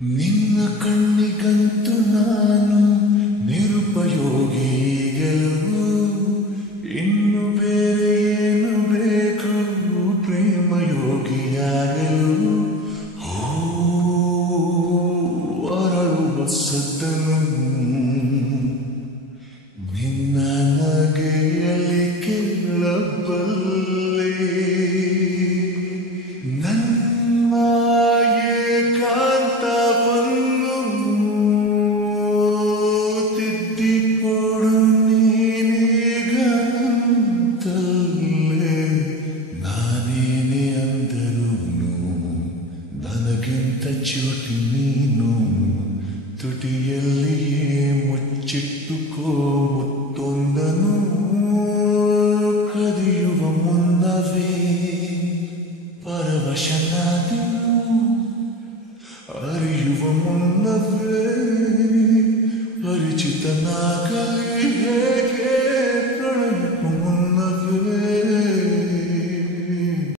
ನಿನ್ನ ಕಣ್ಣಿಗಂತೂ ನಾನು ನಿರುಪಯೋಗಿ ಗೆಲುವು ಇನ್ನು ಬೇರೆ ಏನು ಬೇಕು ಪ್ರೇಮಯೋಗಿಯಾಗಲು ಅರಳುವ ಸದ್ದನು ನಿನ್ನ ನಗೆಯಲ್ಲಿ ಕೇಳಬಲ್ಲೆ ನನ್ನ ಏಕಾಂತವನ್ನು ತಿದ್ದಿಕೊಡು ನೀನೀಗಂತಲ್ಲೇ ನಾನೇನೇ ಅಂದರೂನು ನನಗಿಂತ ಚೋಟಿ ನೀನು ತುಟಿಯಲ್ಲಿಯೇ ಮುಚ್ಚಿಟ್ಟುಕೋ ಮುತ್ತೊಂದನು ಕದಿಯುವ ಮುನ್ನವೇ ಪರವಶನಾದೆನು ಅರಿಯುವ ಮುನ್ನವೇ ಪರಿಚಿತನಾಗಲೇ